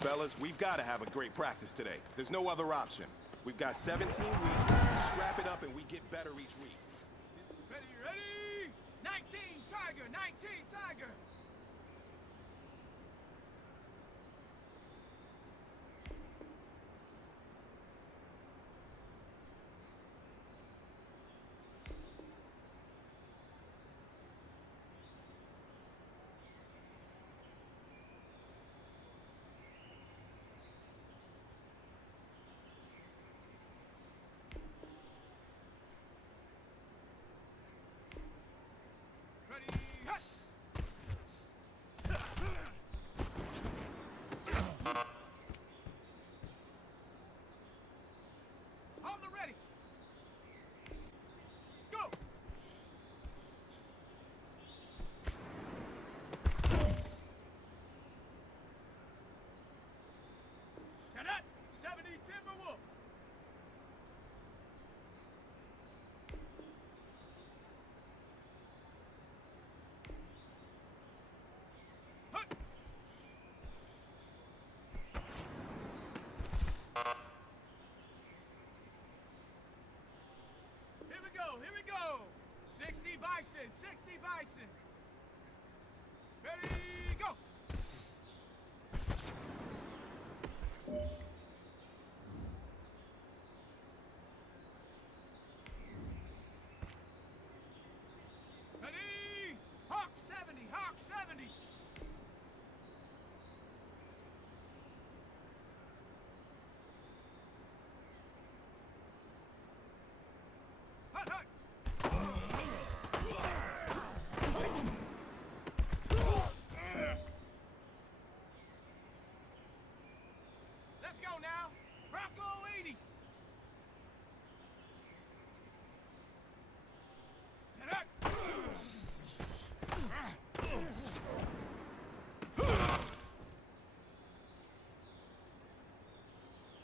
Fellas, we've got to have a great practice today. There's no other option. We've got 17 weeks. Strap it up and we get better each week. Ready, ready! 19 Tiger, 19 Tiger! Ready, hut! On the ready! Go! Set up! 70 Timberwolf! Hut! Here we go, here we go! 60 Bison, 60 Bison! Ready, go! Ready! Hawk 70, Hawk 70! Hut, hut! Let's go now! Rocco 80! Set up!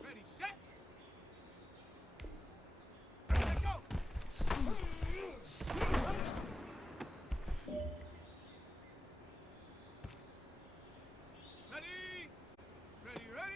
Ready, set! Let go! Ready! Ready, ready!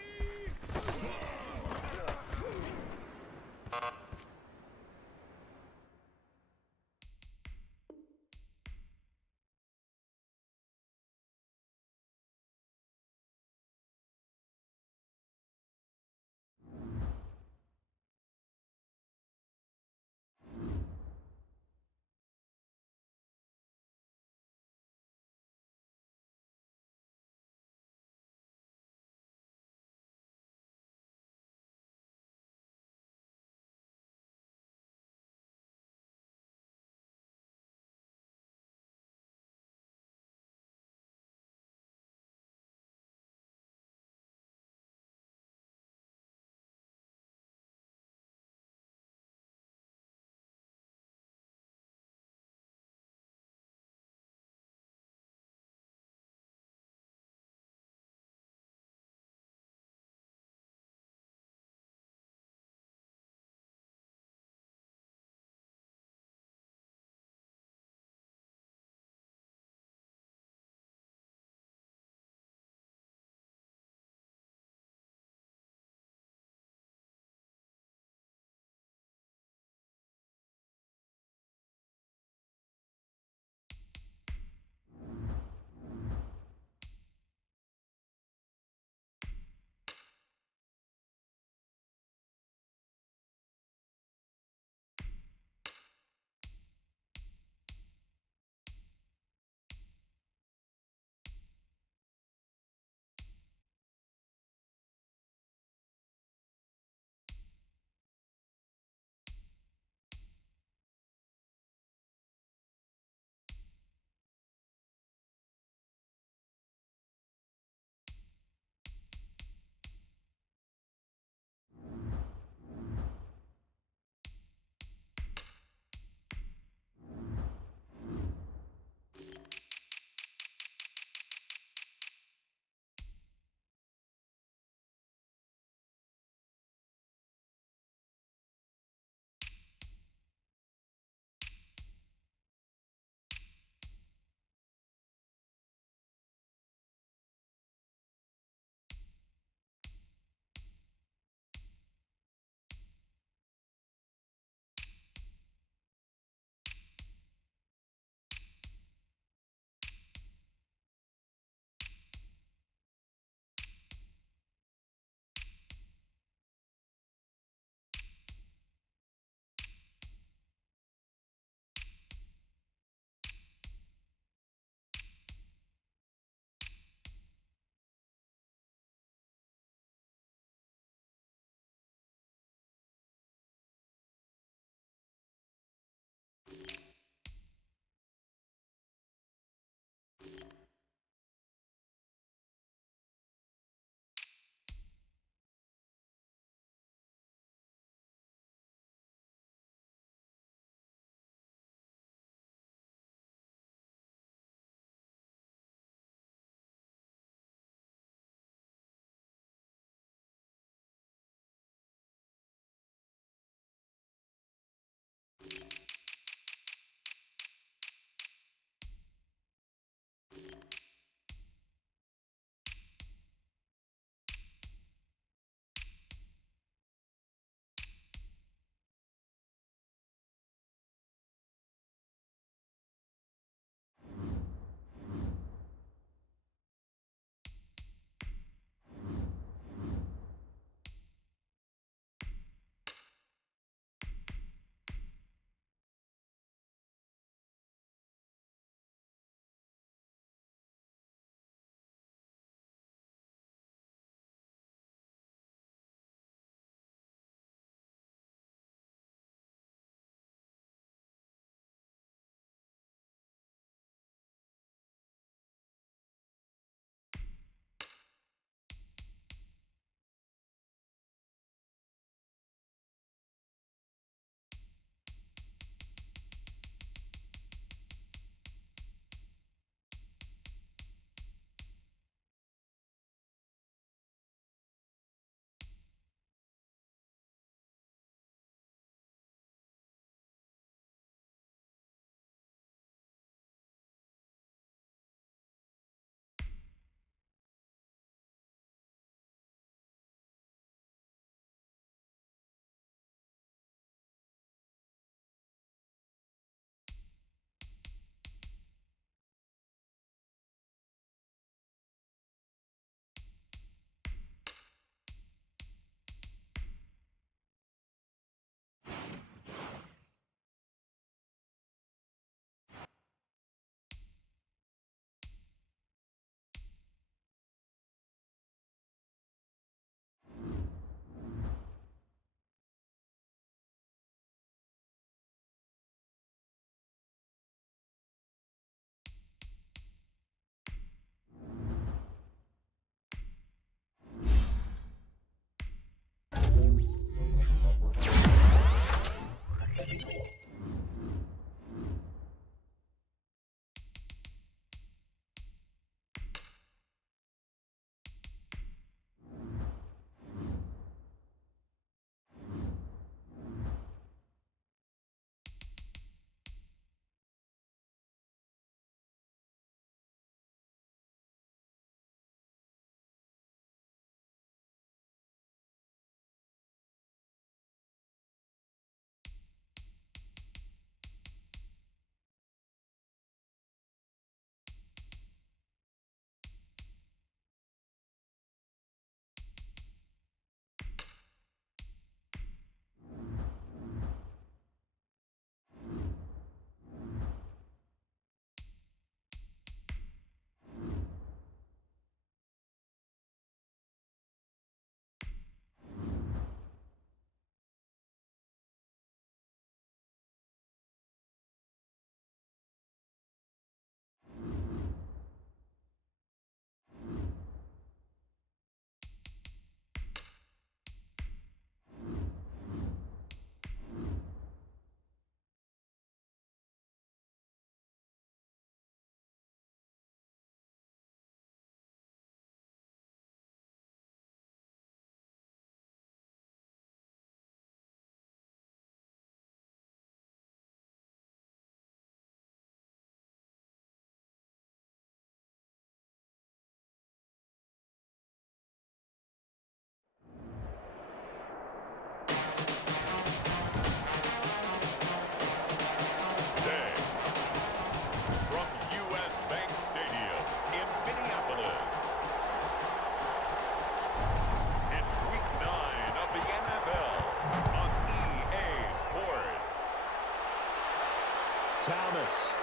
Thomas.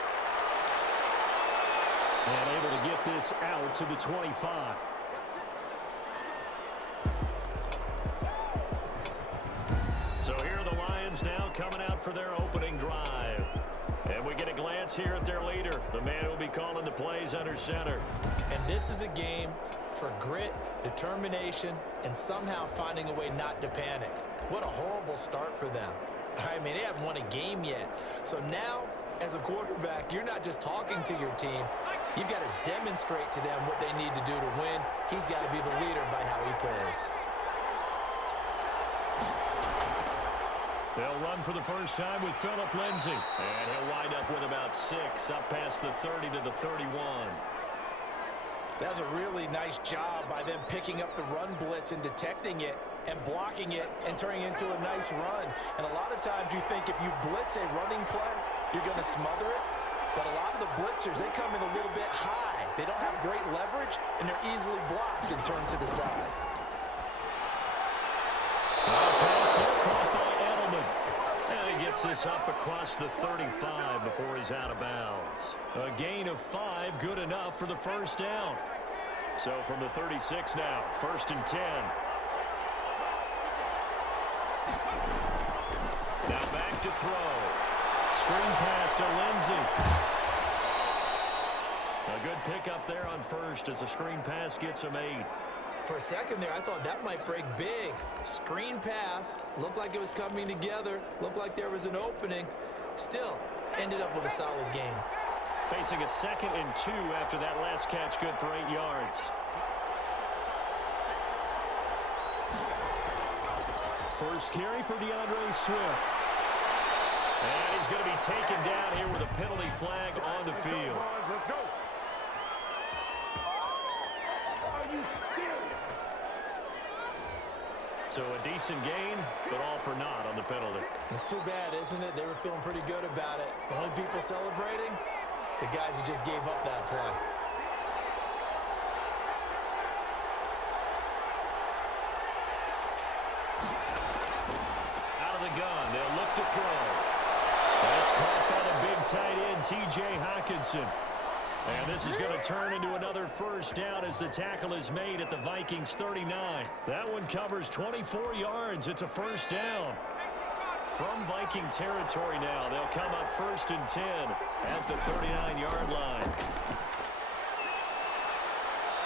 And able to get this out to the 25. So here are the Lions now coming out for their opening drive. And we get a glance here at their leader, the man who will be calling the plays under center. And this is a game for grit, determination, and somehow finding a way not to panic. What a horrible start for them. I mean, they haven't won a game yet. So now, as a quarterback, you're not just talking to your team. You've got to demonstrate to them what they need to do to win. He's got to be the leader by how he plays. They'll run for the first time with Phillip Lindsay. And he'll wind up with about 6, up past the 30 to the 31. That was a really nice job by them picking up the run blitz and detecting it and blocking it and turning it into a nice run. And a lot of times you think if you blitz a running play, you're going to smother it. But a lot of the blitzers, they come in a little bit high. They don't have great leverage, and they're easily blocked and turned to the side. Pass here caught by Edelman. And he gets this up across the 35 before he's out of bounds. A gain of 5, good enough for the first down. So from the 36 now, 1st and 10. Now back to throw. Screen pass to Lindsay. A good pickup there on first as the screen pass gets him 8. For a second there, I thought that might break big. Screen pass. Looked like it was coming together. Looked like there was an opening. Still, ended up with a solid game. Facing a 2nd and 2 after that last catch, good for 8 yards. First carry for DeAndre Swift. And he's going to be taken down here with a penalty flag on the field. Let's go. Are you serious? So a decent gain, but all for naught on the penalty. It's too bad, isn't it? They were feeling pretty good about it. The only people celebrating, the guys who just gave up that play. Out of the gun, they'll look to throw. That's caught by the big tight end, T.J. Hockenson. And this is going to turn into another first down as the tackle is made at the Vikings 39. That one covers 24 yards. It's a first down. From Viking territory now, they'll come up 1st and 10 at the 39-yard line.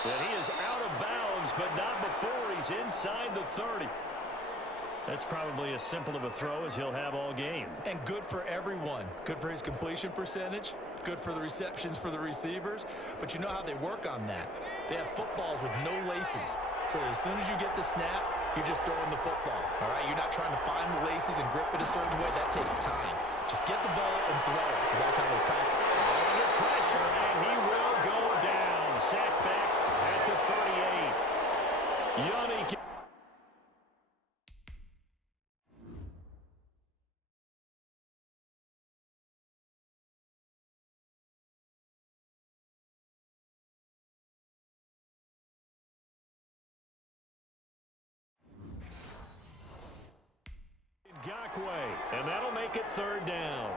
And he is out of bounds, but not before he's inside the 30. That's probably as simple of a throw as he'll have all game. And good for everyone. Good for his completion percentage. Good for the receptions for the receivers. But you know how they work on that. They have footballs with no laces. So as soon as you get the snap, you're just throwing the football. All right? You're not trying to find the laces and grip it a certain way. That takes time. Just get the ball and throw it. So that's how they practice. Under pressure, and he will go down. Sacked back at the 38. Yannick. Gakwe, and that'll make it 3rd down.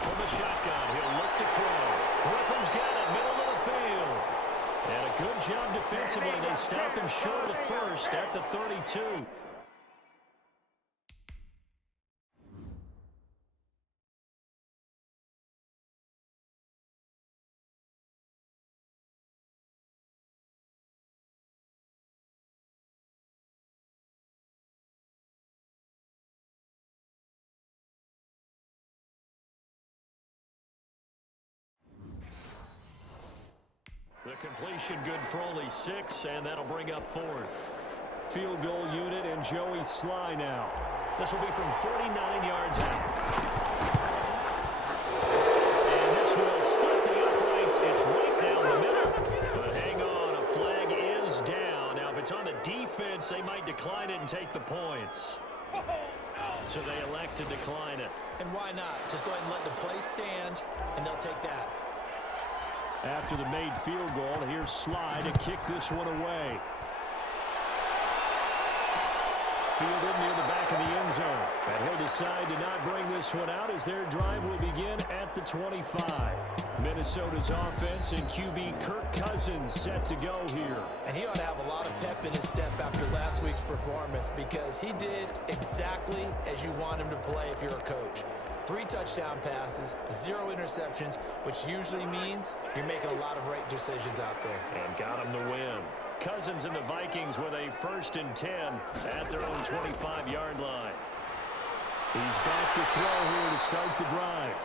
From the shotgun, he'll look to throw. Griffin's got it, middle of the field. And a good job defensively. They stop him short of the first at the 32. The completion good for only 6, and that'll bring up 4th. Field goal unit and Joey Sly now. This will be from 49 yards out. And this will split the uprights. It's right down the middle. But hang on, a flag is down. Now, if it's on the defense, they might decline it and take the points. So they elect to decline it. And why not? Just go ahead and let the play stand, and they'll take that. After the made field goal, here's Sly to kick this one away. Fielded near the back of the end zone. And he'll decide to not bring this one out as their drive will begin at the 25. Minnesota's offense and QB Kirk Cousins set to go here. And he ought to have a lot of pep in his step after last week's performance because he did exactly as you want him to play if you're a coach. 3 touchdown passes, 0 interceptions, which usually means you're making a lot of right decisions out there. And got him to win. Cousins and the Vikings with a 1st and 10 at their own 25-yard line. He's back to throw here to start the drive.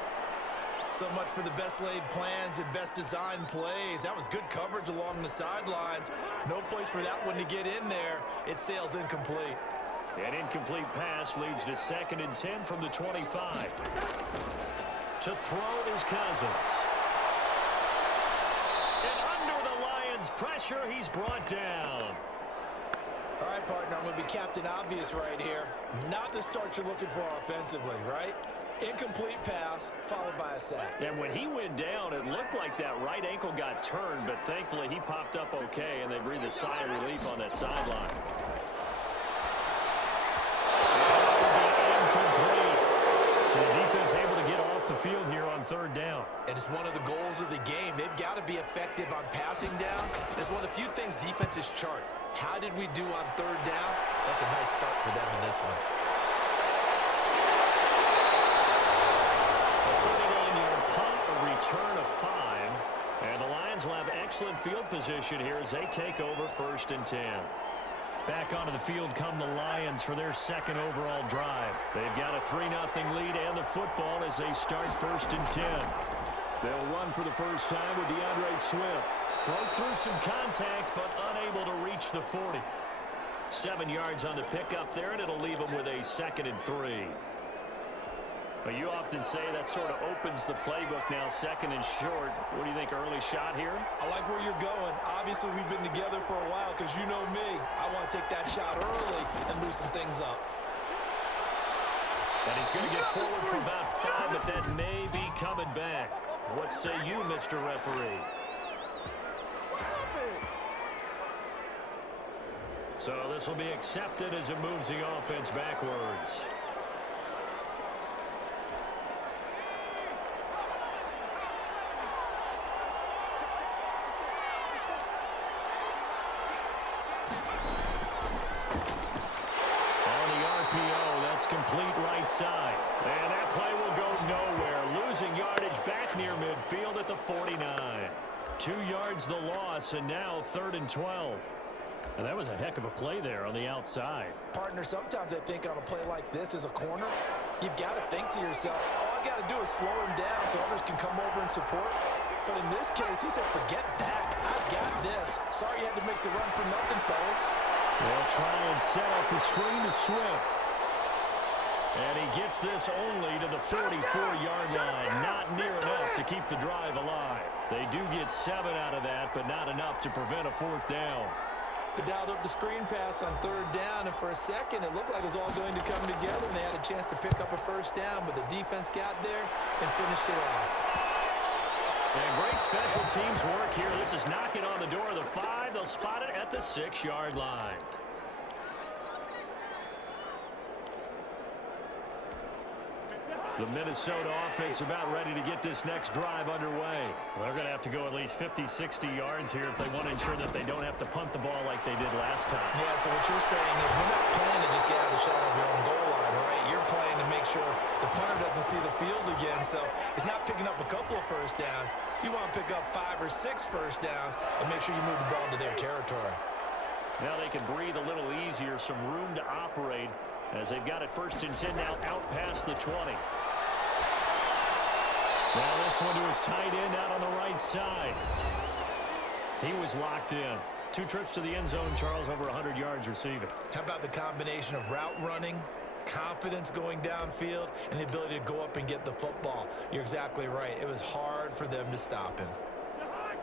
So much for the best laid plans and best designed plays. That was good coverage along the sidelines. No place for that one to get in there. It sails incomplete. An incomplete pass leads to 2nd and 10 from the 25. To throw is Cousins. And under the Lions' pressure, he's brought down. All right, partner, I'm going to be Captain Obvious right here. Not the start you're looking for offensively, right? Incomplete pass, followed by a sack. And when he went down, it looked like that right ankle got turned, but thankfully he popped up okay, and they breathed a sigh of relief on that sideline. Incomplete. So the defense able to get off the field here on 3rd down. And it's one of the goals of the game. They've got to be effective on passing downs. It's one of the few things defenses chart. How did we do on 3rd down? That's a nice start for them in this one. A 39-yard punt, a return of 5. And the Lions will have excellent field position here as they take over 1st and 10. Back onto the field come the Lions for their 2nd overall drive. They've got a 3-0 lead and the football as they start 1st and 10. They'll run for the first time with DeAndre Swift. Broke through some contact, but unable to reach the 40. 7 yards on the pickup there, and it'll leave them with a 2nd and 3. But you often say that sort of opens the playbook now, 2nd and short. What do you think, early shot here? I like where you're going. Obviously, we've been together for a while because you know me. I want to take that shot early and loosen things up. And he's going to get forward for about 5, but that may be coming back. What say you, Mr. Referee? So this will be accepted as it moves the offense backwards. Complete right side. And that play will go nowhere. Losing yardage back near midfield at the 49. 2 yards the loss, and now 3rd and 12. And that was a heck of a play there on the outside. Partner, sometimes I think on a play like this as a corner, you've got to think to yourself, all I got to do is slow him down so others can come over and support. But in this case, he said, forget that. I've got this. Sorry you had to make the run for nothing, fellas. They'll try and set up the screen to Swift. And he gets this only to the 44-yard line. Not near enough to keep the drive alive. They do get 7 out of that, but not enough to prevent a 4th down. They dialed up the screen pass on 3rd down, and for a second, it looked like it was all going to come together, and they had a chance to pick up a 1st down, but the defense got there and finished it off. And great special teams work here. This is knocking on the door of the 5. They'll spot it at the 6-yard line. The Minnesota offense about ready to get this next drive underway. They're going to have to go at least 50, 60 yards here if they want to ensure that they don't have to punt the ball like they did last time. Yeah, so what you're saying is we're not playing to just get out of the shot of your own goal line, right? You're playing to make sure the punter doesn't see the field again. So it's not picking up a couple of 1st downs. You want to pick up 5 or 6 1st downs and make sure you move the ball into their territory. Now they can breathe a little easier, some room to operate as they've got it 1st and 10 now out past the 20. Now this one to his tight end out on the right side. He was locked in. 2 trips to the end zone, Charles, over 100 yards receiving. How about the combination of route running, confidence going downfield, and the ability to go up and get the football? You're exactly right. It was hard for them to stop him.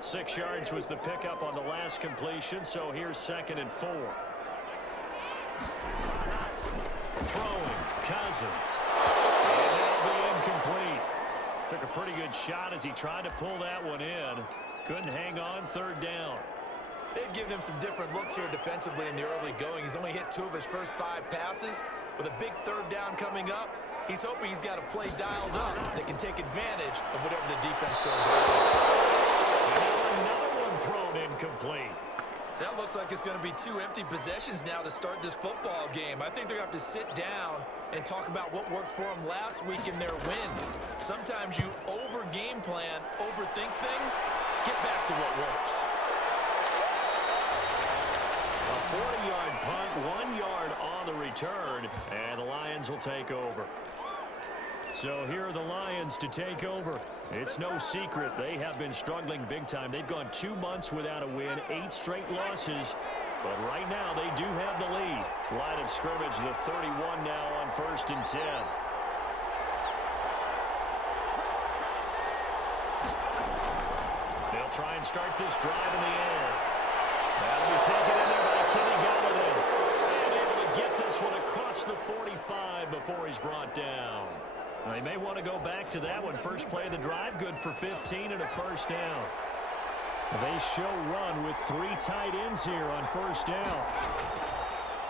6 yards was the pickup on the last completion, so here's 2nd and 4. Throwing, Cousins. And that'll be incomplete. Took a pretty good shot as he tried to pull that one in. Couldn't hang on, third down. They've given him some different looks here defensively in the early going. He's only hit 2 of his first 5 passes. With a big third down coming up, he's hoping he's got a play dialed up that can take advantage of whatever the defense throws at him. Another one thrown incomplete. That looks like it's going to be 2 empty possessions now to start this football game. I think they're going to have to sit down and talk about what worked for them last week in their win. Sometimes you over-game plan, overthink things, get back to what works. A 40-yard punt, 1 yard on the return, and the Lions will take over. So here are the Lions to take over. It's no secret they have been struggling big time. They've gone 2 months without a win, 8 straight losses. But right now they do have the lead. Line of scrimmage, the 31 now on 1st and 10. They'll try and start this drive in the air. That'll be taken in there by Kenny Galladay. And able to get this one across the 45 before he's brought down. They may want to go back to that one. First play of the drive, good for 15 and a first down. They show run with 3 tight ends here on first down.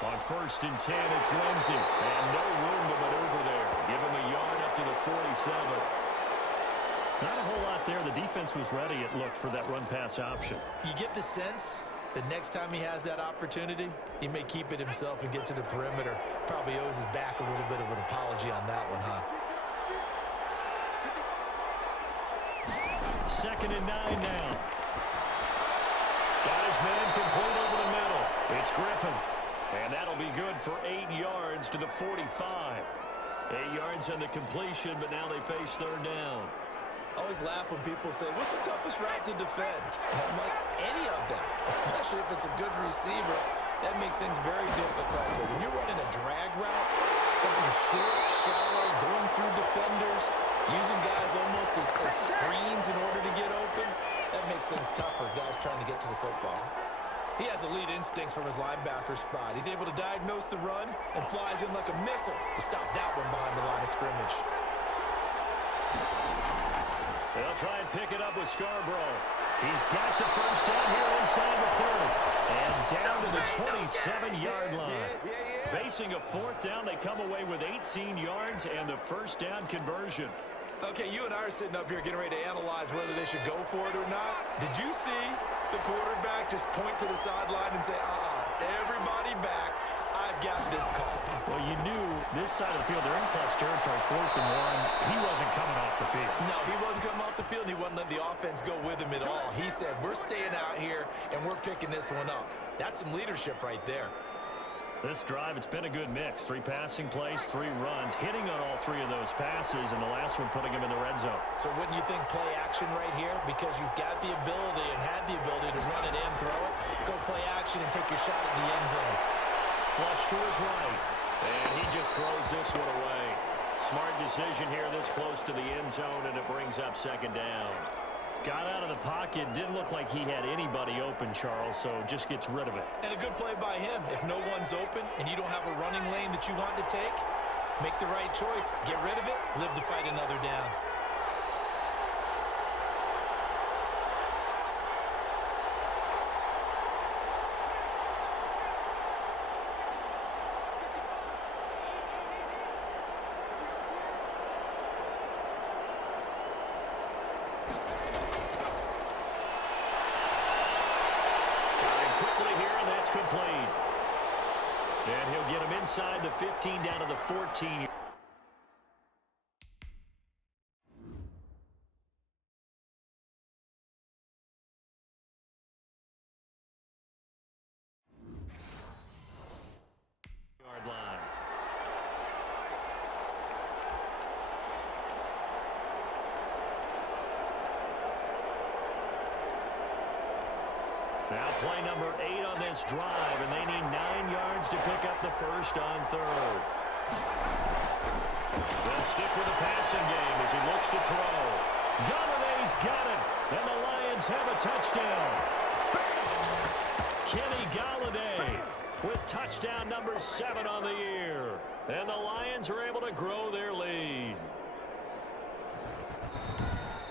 On 1st and 10, it's Lindsey. And no room to maneuver there. Give him a yard up to the 47. Not a whole lot there. The defense was ready, it looked, for that run-pass option. You get the sense that next time he has that opportunity, he may keep it himself and get to the perimeter. Probably owes his back a little bit of an apology on that one, huh? 2nd and 9 now. Got his man complete over the middle. It's Griffin. And that'll be good for 8 yards to the 45. 8 yards on the completion, but now they face third down. I always laugh when people say, what's the toughest route to defend? And I'm like, any of them, especially if it's a good receiver. That makes things very difficult. But when you're running a drag route, something short, shallow, going through defenders, using guys almost as screens in order to get open, that makes things tougher, guys trying to get to the football. He has elite instincts from his linebacker spot. He's able to diagnose the run and flies in like a missile to stop that one behind the line of scrimmage. They'll try and pick it up with Scarborough. He's got the first down here inside the 30. And down to the 27-yard line. Facing a 4th down, they come away with 18 yards and the first down conversion. Okay, you and I are sitting up here getting ready to analyze whether they should go for it or not. Did you see the quarterback just point to the sideline and say, everybody back, I've got this call? Well, you knew this side of the field, they're in plus territory, 4th and 1. He wasn't coming off the field. No, he wasn't coming off the field. He wasn't letting the offense go with him at all. He said, we're staying out here, and we're picking this one up. That's some leadership right there. This drive, it's been a good mix. 3 passing plays, 3 runs, hitting on all 3 of those passes, and the last one putting him in the red zone. So wouldn't you think play action right here? Because you've got the ability and had the ability to run it in, throw it, go play action, and take your shot at the end zone. Flush to his right, and he just throws this one away. Smart decision here this close to the end zone, and it brings up 2nd down. Got out of the pocket, didn't look like he had anybody open, Charles, so just gets rid of it. And a good play by him. If no one's open and you don't have a running lane that you want to take, make the right choice. Get rid of it, live to fight another down. Complete. And he'll get him inside the 15 down to the 14. Yard line. Now play number 8 on this drive, and they need 9 yards to pick up the first on 3rd. They'll stick with the passing game as he looks to throw. Galladay's got it, and the Lions have a touchdown. Kenny Galladay with touchdown number 7 on the year. And the Lions are able to grow their lead.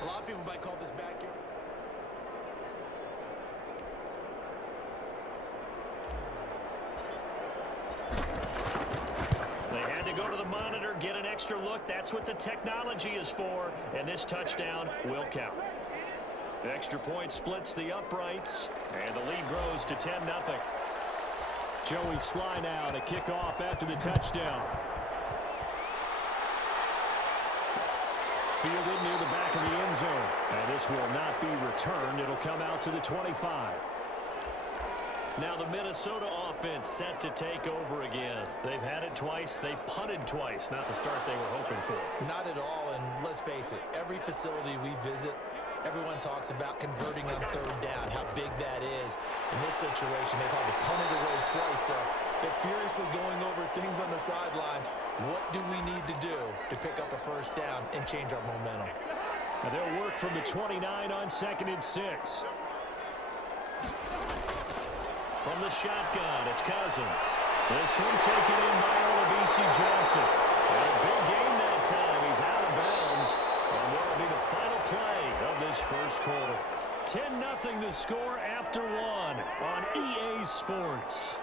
A lot of people might call this backyard. They had to go to the monitor, get an extra look. That's what the technology is for. And this touchdown will count. The extra point splits the uprights, and the lead grows to 10-0. Joey Sly now to kick off after the touchdown. Fielded near the back of the end zone. And this will not be returned. It'll come out to the 25. Now the Minnesota offense set to take over again. They've had it twice. They've punted twice. Not the start they were hoping for. Not at all, and let's face it, every facility we visit, everyone talks about converting on third down, how big that is. In this situation, they've had to punt it away twice, so they're furiously going over things on the sidelines. What do we need to do to pick up a first down and change our momentum? Now they'll work from the 29 on 2nd and 6. From the shotgun, it's Cousins. This one taken in by Olabisi Johnson. And a big gain that time. He's out of bounds. And that'll be the final play of this first quarter. 10-0 the score after 1 on EA Sports.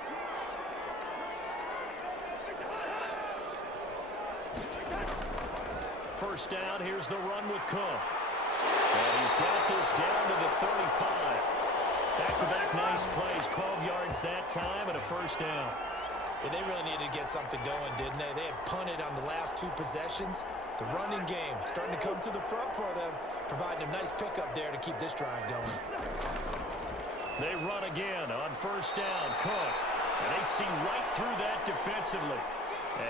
First down, here's the run with Cook. And he's got this down to the 35. Back-to-back nice plays, 12 yards that time, and a first down. Yeah, they really needed to get something going, didn't they? They had punted on the last 2 possessions. The running game starting to come to the front for them, providing a nice pickup there to keep this drive going. They run again on first down, Cook. And they see right through that defensively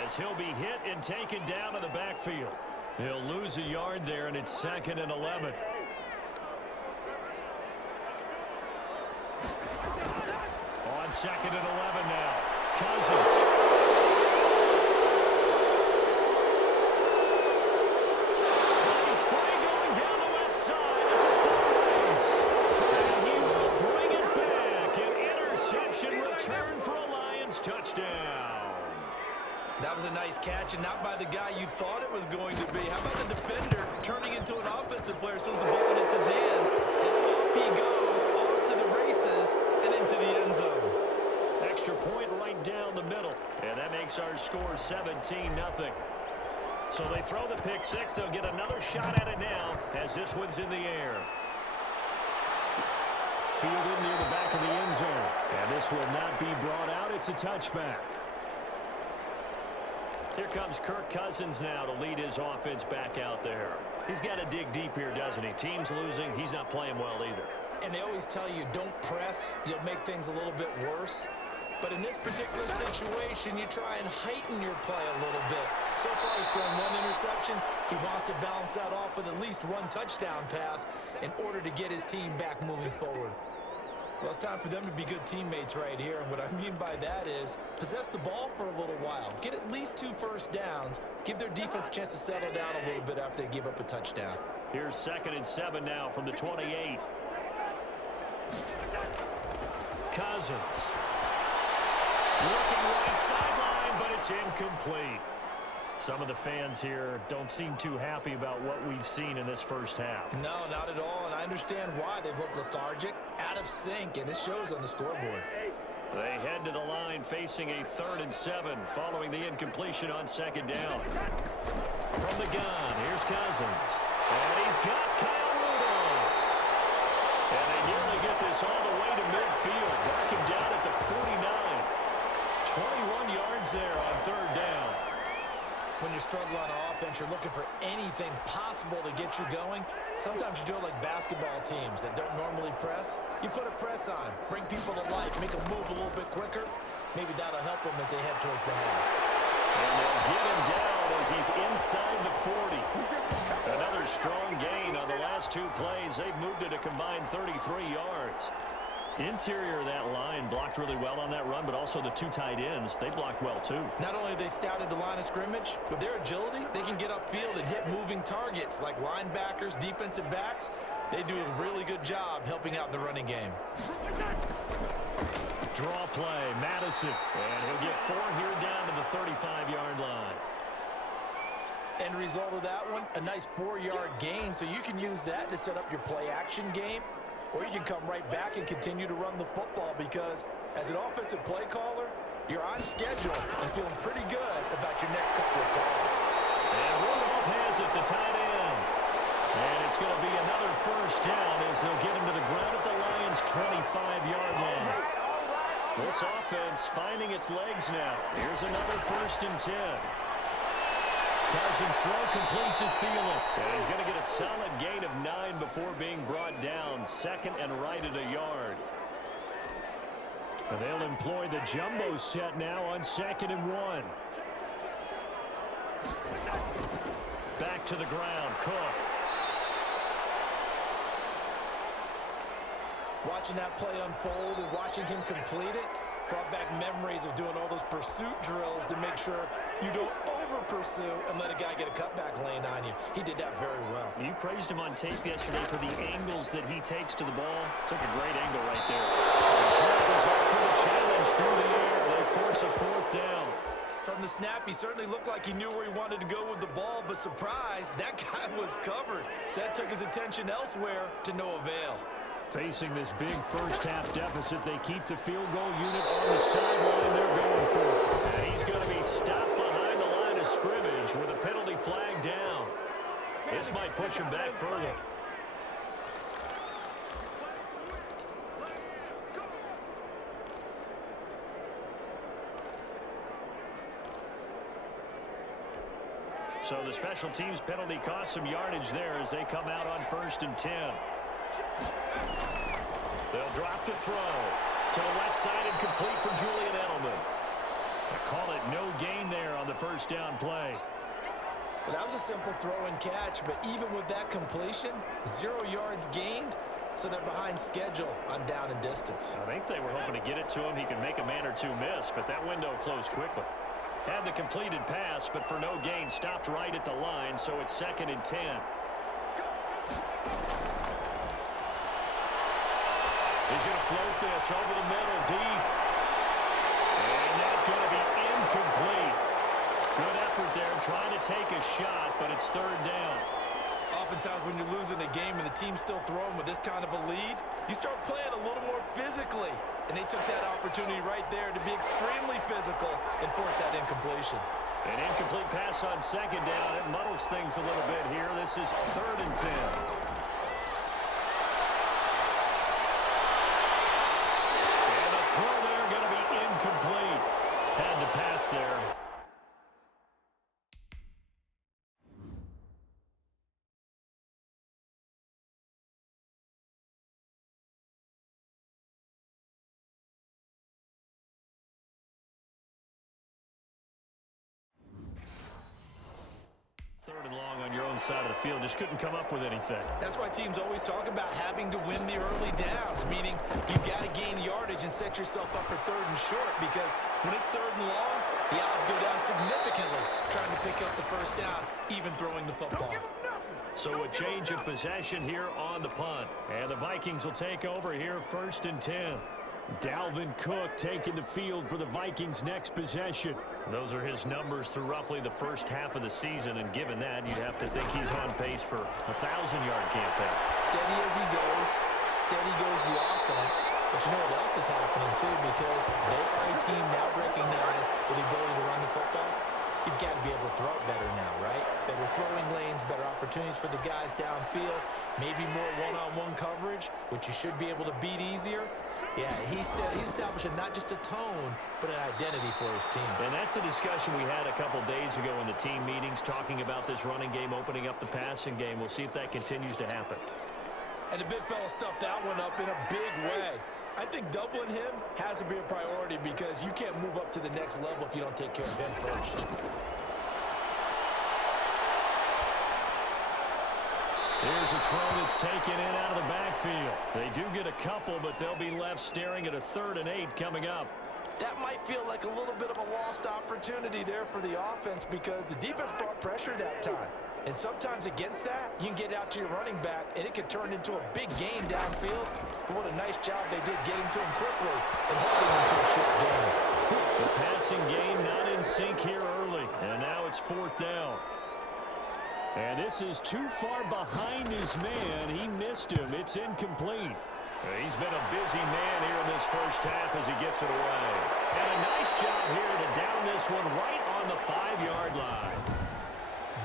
as he'll be hit and taken down in the backfield. He'll lose a yard there, and it's 2nd and 11. On 2nd and 11 now. Cousins. He's free going down the left side. It's a full race. And he will bring it back. An interception return for a Lions touchdown. That was a nice catch, and not by the guy you thought it was going to be. How about the defender turning into an offensive player as soon as the ball hits his hands, and off he goes, off to the races, and into the end zone. Extra point right down the middle, and that makes our score 17-0. So they throw the pick six. They'll get another shot at it now as this one's in the air. Fielded near the back of the end zone, and this will not be brought out. It's a touchback. Here comes Kirk Cousins now to lead his offense back out there. He's got to dig deep here, doesn't he? Team's losing. He's not playing well either. And they always tell you, don't press. You'll make things a little bit worse. But in this particular situation, you try and heighten your play a little bit. So far, he's thrown 1 interception. He wants to balance that off with at least 1 touchdown pass in order to get his team back moving forward. Well, it's time for them to be good teammates right here. And what I mean by that is possess the ball for a little while. Get at least 2 first downs. Give their defense a chance to settle down a little bit after they give up a touchdown. Here's 2nd and 7 now from the 28. Cousins. Looking right sideline, but it's incomplete. Some of the fans here don't seem too happy about what we've seen in this first half. No, not at all, and I understand why. They've looked lethargic, out of sync, and it shows on the scoreboard. They head to the line facing a 3rd and 7 following the incompletion on 2nd down. From the gun, here's Cousins. And he's got Kyle Rudolph. And they nearly get this all the way to midfield. Back him down at the 49. 21 yards there on 3rd down. When you're struggling on offense, you're looking for anything possible to get you going. Sometimes you do it like basketball teams that don't normally press. You put a press on, bring people to life, make them move a little bit quicker. Maybe that'll help them as they head towards the half. And they'll get him down as he's inside the 40. Another strong gain on the last 2 plays. They've moved it a combined 33 yards. Interior of that line blocked really well on that run, but also the 2 tight ends, they blocked well too. Not only have they scouted the line of scrimmage, with their agility, they can get upfield and hit moving targets like linebackers, defensive backs. They do a really good job helping out the running game. draw play. Madison. And he'll get 4 here down to the 35-yard line. End result of that one, a nice 4-yard gain. So you can use that to set up your play-action game, or you can come right back and continue to run the football because as an offensive play caller, you're on schedule and feeling pretty good about your next couple of calls. And Rudolph has it, the tight end. And it's going to be another first down as they'll get him to the ground at the Lions' 25-yard line. This offense finding its legs now. Here's another 1st and 10. Carson's throw complete to Thielen. And he's going to get a solid gain of 9 before being brought down. 2nd and right at a yard. And they'll employ the jumbo set now on 2nd and 1. Back to the ground, Cook. Watching that play unfold and watching him complete it brought back memories of doing all those pursuit drills to make sure you don't over-pursue and let a guy get a cutback lane on you. He did that very well. You praised him on tape yesterday for the angles that he takes to the ball. Took a great angle right there. The trap is up for the challenge through the air. They force a 4th down. From the snap, he certainly looked like he knew where he wanted to go with the ball, but surprise, that guy was covered. So that took his attention elsewhere to no avail. Facing this big first-half deficit, they keep the field goal unit on the sideline. They're going for it. And he's going to be stopped behind the line of scrimmage with a penalty flag down. This might push him back further. So the special teams penalty cost some yardage there as they come out on 1st and 10. They'll drop the throw to the left side and complete for Julian Edelman. They call it no gain there on the 1st down play. Well, that was a simple throw and catch, but even with that completion, 0 yards gained, so they're behind schedule on down and distance. I think they were hoping to get it to him. He could make a man or two miss, but that window closed quickly. Had the completed pass, but for no gain, stopped right at the line, so it's 2nd and 10. He's going to float this over the middle, deep. And that's going to be incomplete. Good effort there, trying to take a shot, but it's 3rd down. Oftentimes when you're losing a game and the team's still throwing with this kind of a lead, you start playing a little more physically. And they took that opportunity right there to be extremely physical and force that incompletion. An incomplete pass on 2nd down. It muddles things a little bit here. This is 3rd and 10. And the throw there going to be incomplete. Had to pass there. Third and long on your own side of the field. Just couldn't come up with anything. That's why teams always talk about having to win the early downs, meaning you've got to gain yardage and set yourself up for 3rd and short, because when it's 3rd and long, the odds go down significantly trying to pick up the 1st down, even throwing the football. So a change of possession here on the punt. And the Vikings will take over here 1st and 10. Dalvin Cook taking the field for the Vikings' next possession. Those are his numbers through roughly the first half of the season, and given that, you'd have to think he's on pace for a 1,000-yard campaign. Steady as he goes, steady goes the offense. But you know what else is happening, too, because they are a team now recognized with the ability to run the football. You've got to be able to throw it better now, right? Better throwing lanes, better opportunities for the guys downfield, maybe more one-on-one coverage, which you should be able to beat easier. Yeah, he's establishing not just a tone, but an identity for his team. And that's a discussion we had a couple days ago in the team meetings, talking about this running game, opening up the passing game. We'll see if that continues to happen. And the big fella stuffed that one up in a big way. I think doubling him has to be a priority because you can't move up to the next level if you don't take care of him first. Here's a throw that's taken in out of the backfield. They do get a couple, but they'll be left staring at a 3rd and 8 coming up. That might feel like a little bit of a lost opportunity there for the offense because the defense brought pressure that time. And sometimes against that, you can get out to your running back, and it could turn into a big gain downfield. But what a nice job they did getting to him quickly and holding him to passing game not in sync here early. And now it's 4th down. And this is too far behind his man. He missed him. It's incomplete. He's been a busy man here in this first half as he gets it away. And a nice job here to down this one right on the 5-yard line.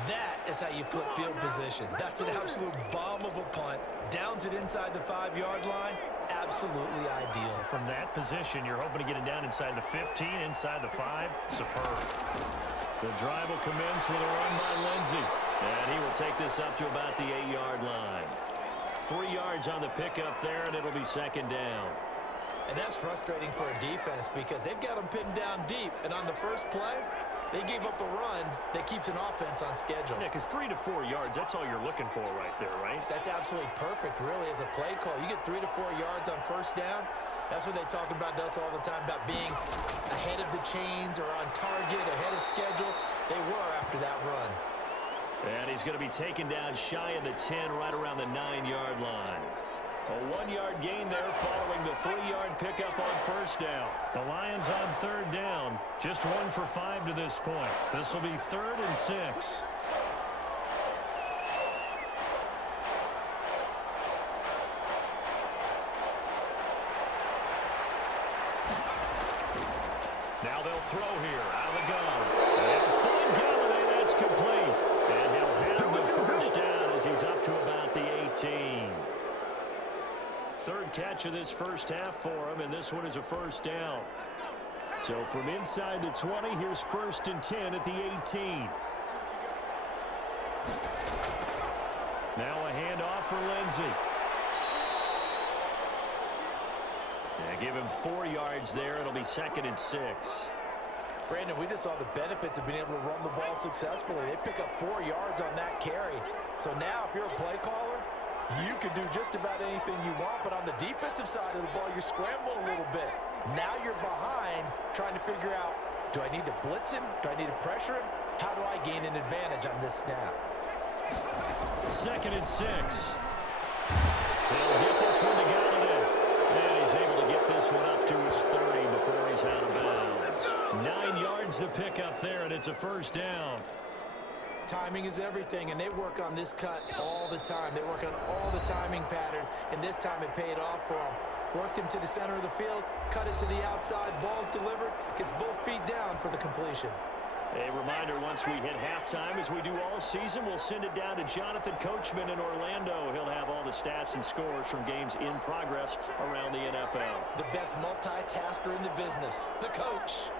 That is how you flip field position. That's an absolute bomb of a punt. Downs it inside the 5-yard line. Absolutely ideal. From that position, you're hoping to get it down inside the 15, inside the 5. Superb. The drive will commence with a run by Lindsey. And he will take this up to about the 8-yard line. 3 yards on the pickup there, and it'll be 2nd down. And that's frustrating for a defense because they've got them pinned down deep. And on the first play, they gave up a run that keeps an offense on schedule. Yeah, because 3 to 4 yards, that's all you're looking for right there, right? That's absolutely perfect, really, as a play call. You get 3 to 4 yards on first down. That's what they talk about to us all the time, about being ahead of the chains or on target, ahead of schedule. They were after that run. And he's going to be taken down shy of the 10, right around the 9-yard line. A 1-yard gain there following the 3-yard pickup on first down. The Lions on 3rd down. Just 1 for 5 to this point. This will be 3rd and 6. Now they'll throw here out of the gun. And find Galladay, that's complete. And he'll have the first down as he's up to about the 18. 3rd catch of this first half for him, and this one is a first down. So from inside the 20, here's 1st and 10 at the 18. Now a handoff for Lindsey. And give him 4 yards there. It'll be 2nd and 6. Brandon, we just saw the benefits of being able to run the ball successfully. They pick up 4 yards on that carry. So now if you're a play caller, you can do just about anything you want, but on the defensive side of the ball, you're scrambling a little bit. Now you're behind trying to figure out, do I need to blitz him? Do I need to pressure him? How do I gain an advantage on this snap? 2nd and 6. They'll get this one to Galladay. And he's able to get this one up to his 30 before he's out of bounds. 9 yards to pick up there, and it's a first down. Timing is everything, and they work on this cut all the time. They work on all the timing patterns, and this time it paid off for them. Worked him to the center of the field, cut it to the outside, ball's delivered, gets both feet down for the completion. A reminder, once we hit halftime, as we do all season, we'll send it down to Jonathan Coachman in Orlando. He'll have all the stats and scores from games in progress around the NFL. The best multitasker in the business, the coach.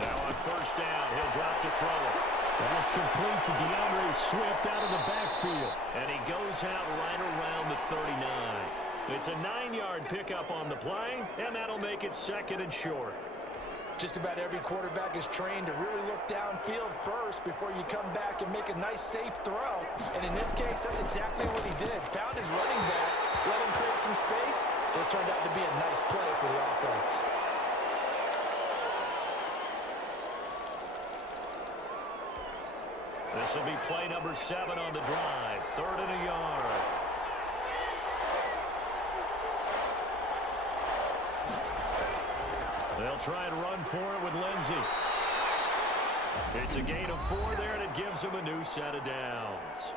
Now on first down, he'll drop to throw it. That's complete to DeAndre Swift out of the backfield. And he goes out right around the 39. It's a 9-yard pickup on the play, and that'll make it 2nd and short. Just about every quarterback is trained to really look downfield first before you come back and make a nice, safe throw. And in this case, that's exactly what he did. Found his running back, let him create some space, and it turned out to be a nice play for the offense. This will be play number 7 on the drive. 3rd and a yard. They'll try and run for it with Lindsey. It's a gain of 4 there, and it gives him a new set of downs.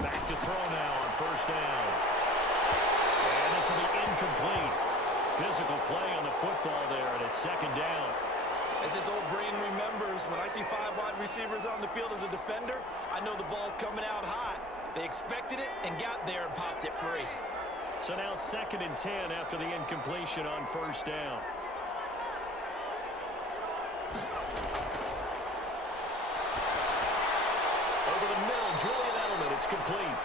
Back to throw now on first down. And this will be incomplete. Physical play on the football there, and it's 2nd down. As his old brain remembers, when I see 5 wide receivers on the field as a defender, I know the ball's coming out hot. They expected it and got there and popped it free. So now 2nd and 10 after the incompletion on first down. Over the middle, Julian Edelman, it's complete.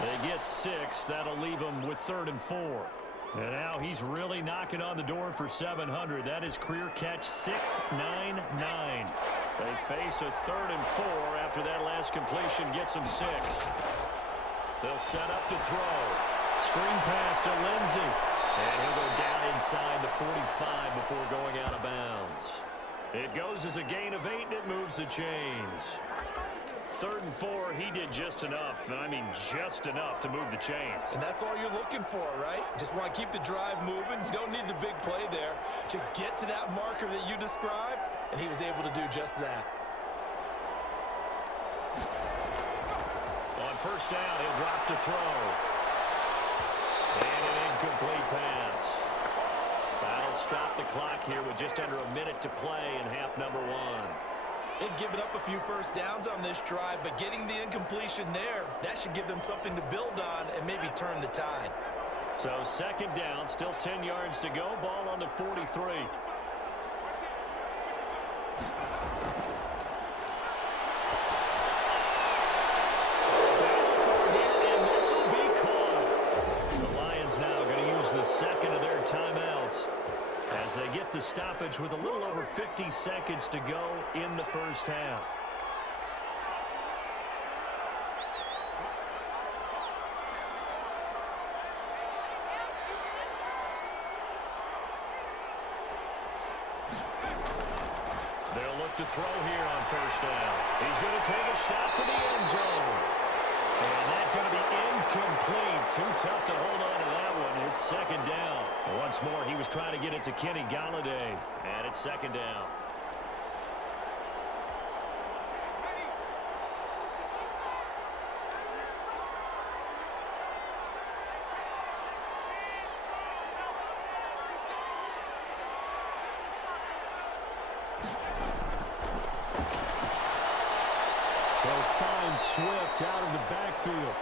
They get 6. That'll leave them with 3rd and 4. And now he's really knocking on the door for 700. That is career catch 699. They face a 3rd and 4 after that last completion gets him 6. They'll set up to throw. Screen pass to Lindsey. And he'll go down inside the 45 before going out of bounds. It goes as a gain of 8, and it moves the chains. 3rd and 4, he did just enough. I mean, just enough to move the chains. And that's all you're looking for, right? Just want to keep the drive moving. You don't need the big play there. Just get to that marker that you described, and he was able to do just that. On 1st down, he'll drop to throw. And an incomplete pass. That'll stop the clock here with just under a minute to play in half number 1. They've given up a few 1st downs on this drive, but getting the incompletion there, that should give them something to build on and maybe turn the tide. So 2nd down, still 10 yards to go. Ball on the 43. And this will be caught. The Lions now going to use the 2nd of their timeouts as they get the stoppage with a little over 50 seconds to go in the 1st half. They'll look to throw here on 1st down. He's going to take a shot for the end zone. And that's going to be incomplete. Too tough to hold on to that one. It's 2nd down. Once more, he was trying to get it to Kenny Galladay. And it's 2nd down. They'll find Swift out of the backfield.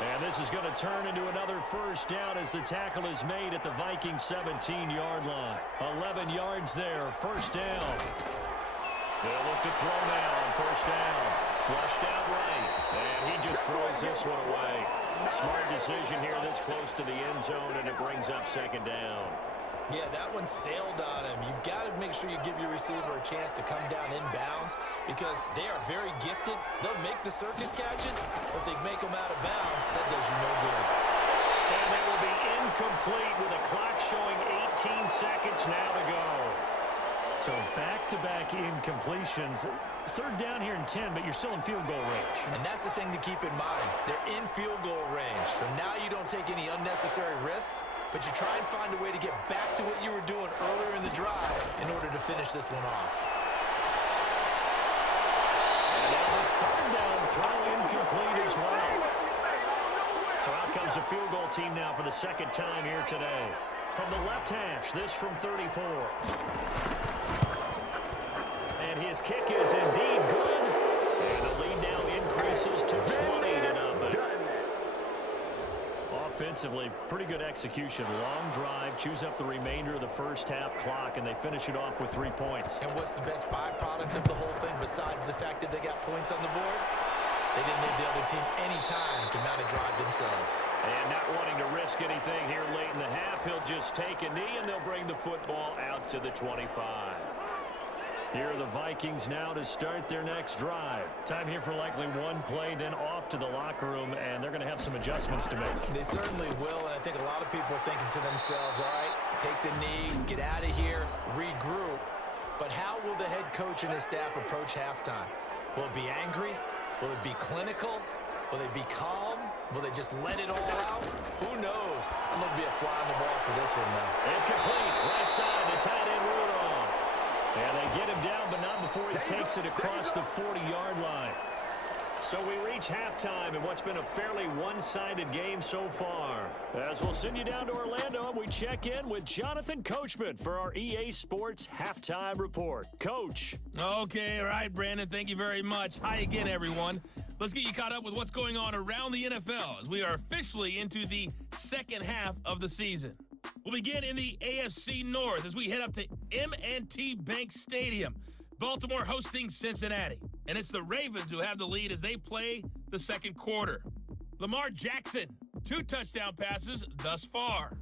And this is going to turn into another 1st down as the tackle is made at the Vikings 17-yard line. 11 yards there, 1st down. They'll look to throw now on 1st down. Flushed out right. And he just throws this one away. Smart decision here this close to the end zone, and it brings up 2nd down. Yeah, that one sailed on him. You've got to make sure you give your receiver a chance to come down inbounds because they are very gifted. They'll make the circus catches, but if they make them out of bounds, that does you no good. And that will be incomplete with a clock showing 18 seconds now to go. So back-to-back incompletions. 3rd down here in 10, but you're still in field goal range. And that's the thing to keep in mind. They're in field goal range, so now you don't take any unnecessary risks, but you try and find a way to get back to what you were doing earlier in the drive in order to finish this one off. And now the 3rd down throw incomplete as well. So out comes the field goal team now for the 2nd time here today. From the left hash, this from 34. And his kick is indeed good. And the lead now increases to 20-0. Offensively, pretty good execution. Long drive, chews up the remainder of the 1st half clock, and they finish it off with 3 points. And what's the best byproduct of the whole thing besides the fact that they got points on the board? They didn't leave the other team any time to mount a drive themselves. And not wanting to risk anything here late in the half, he'll just take a knee, and they'll bring the football out to the 25. Here are the Vikings now to start their next drive. Time here for likely one play, then off to the locker room, and they're going to have some adjustments to make. They certainly will, and I think a lot of people are thinking to themselves, all right, take the knee, get out of here, regroup. But how will the head coach and his staff approach halftime? Will it be angry? Will it be clinical? Will they be calm? Will they just let it all out? Who knows? I'm going to be a fly on the ball for this one, though. Incomplete. Right side, the tight end Rudolph. And they get him down, but not before he takes it across the 40-yard line. So we reach halftime in what's been a fairly one-sided game so far. As we'll send you down to Orlando, and we check in with Jonathan Coachman for our EA Sports Halftime Report. Coach. Okay, all right, Brandon, thank you very much. Hi again, everyone. Let's get you caught up with what's going on around the NFL as we are officially into the 2nd half of the season. We'll begin in the AFC North as we head up to M&T Bank Stadium. Baltimore hosting Cincinnati. And it's the Ravens who have the lead as they play the 2nd quarter. Lamar Jackson, 2 touchdown passes thus far.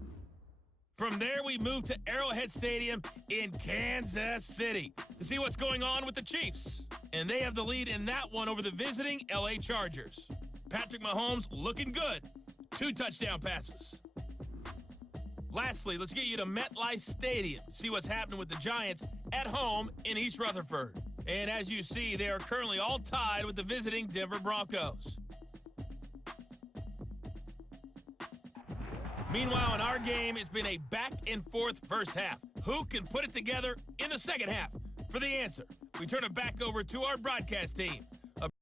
From there, we move to Arrowhead Stadium in Kansas City to see what's going on with the Chiefs. And they have the lead in that one over the visiting LA Chargers. Patrick Mahomes looking good. 2 touchdown passes. Lastly, let's get you to MetLife Stadium to see what's happening with the Giants at home in East Rutherford. And as you see, they are currently all tied with the visiting Denver Broncos. Meanwhile, in our game, it's been a back-and-forth first half. Who can put it together in the second half? For the answer, we turn it back over to our broadcast team.